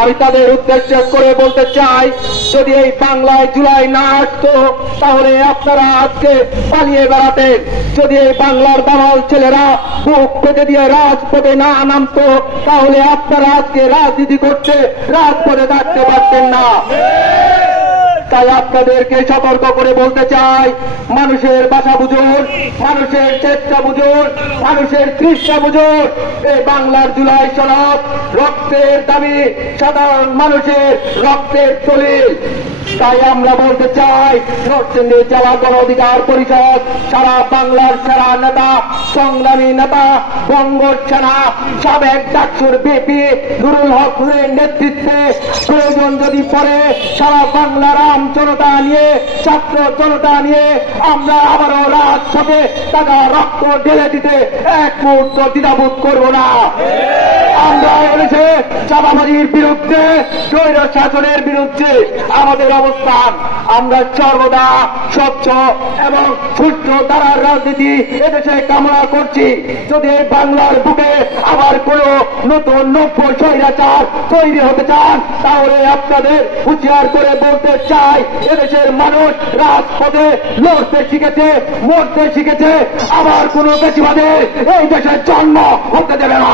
আমি তাদের উদ্দেশ্য করে বলতে চাই, যদি এই বাংলায় জুলাই না আসতো তাহলে আপনারা আজকে পালিয়ে বেড়াতেন। যদি এই বাংলার দালাল ছেলেরা বুক পেতে দিয়ে রাজপথে না নামতো তাহলে আপনারা আজকে রাজনীতি করতে রাজপথে থাকতে পারতেন না। তাই আপনাদেরকে সতর্ক করে বলতে চাই, মানুষের ভাষা বুঝুন, মানুষের চেষ্টা বুঝুন, মানুষের তৃষ্ণা বুঝুন। এই বাংলার জুলাই সনদ রক্তের দাবি, সাধারণ মানুষের রক্তের দলিল। তাই আমরা বলতে চাই, নরসিংদী জেলা গণ অধিকার পরিষদ সারা বাংলার সেরা নেতা, সংগ্রামী নেতা, বঙ্গ সেনা সাবেক ডাকসুর বিপি নুরুল হক নুরের নেতৃত্বে প্রয়োজন যদি পড়ে সারা বাংলার আম জনতা নিয়ে, ছাত্র জনতা নিয়ে আমরা আবারও রাজপথে টাকা রক্ত ঢেলে দিতে এক মুহূর্ত দ্বিধাবোধ করব না। আমরা বলেছে চাঁদাবাজির বিরুদ্ধে, স্বৈর শাসনের বিরুদ্ধে আমাদের অবস্থান। আমরা সর্বদা স্বচ্ছ এবং সুষ্ঠু ধারার রাজনীতি এদেশে কামনা করছি। যদি বাংলার বুকে আবার কোন নতুন নব্য স্বৈরাচার তৈরি হতে চান তাহলে আপনাদের হুঁশিয়ার করে বলতে চাই, এদেশের মানুষ রাজপথে লড়তে শিখেছে, মরতে শিখেছে। আবার কোন বেশিবাদের এই দেশের জন্ম হতে দেবে না।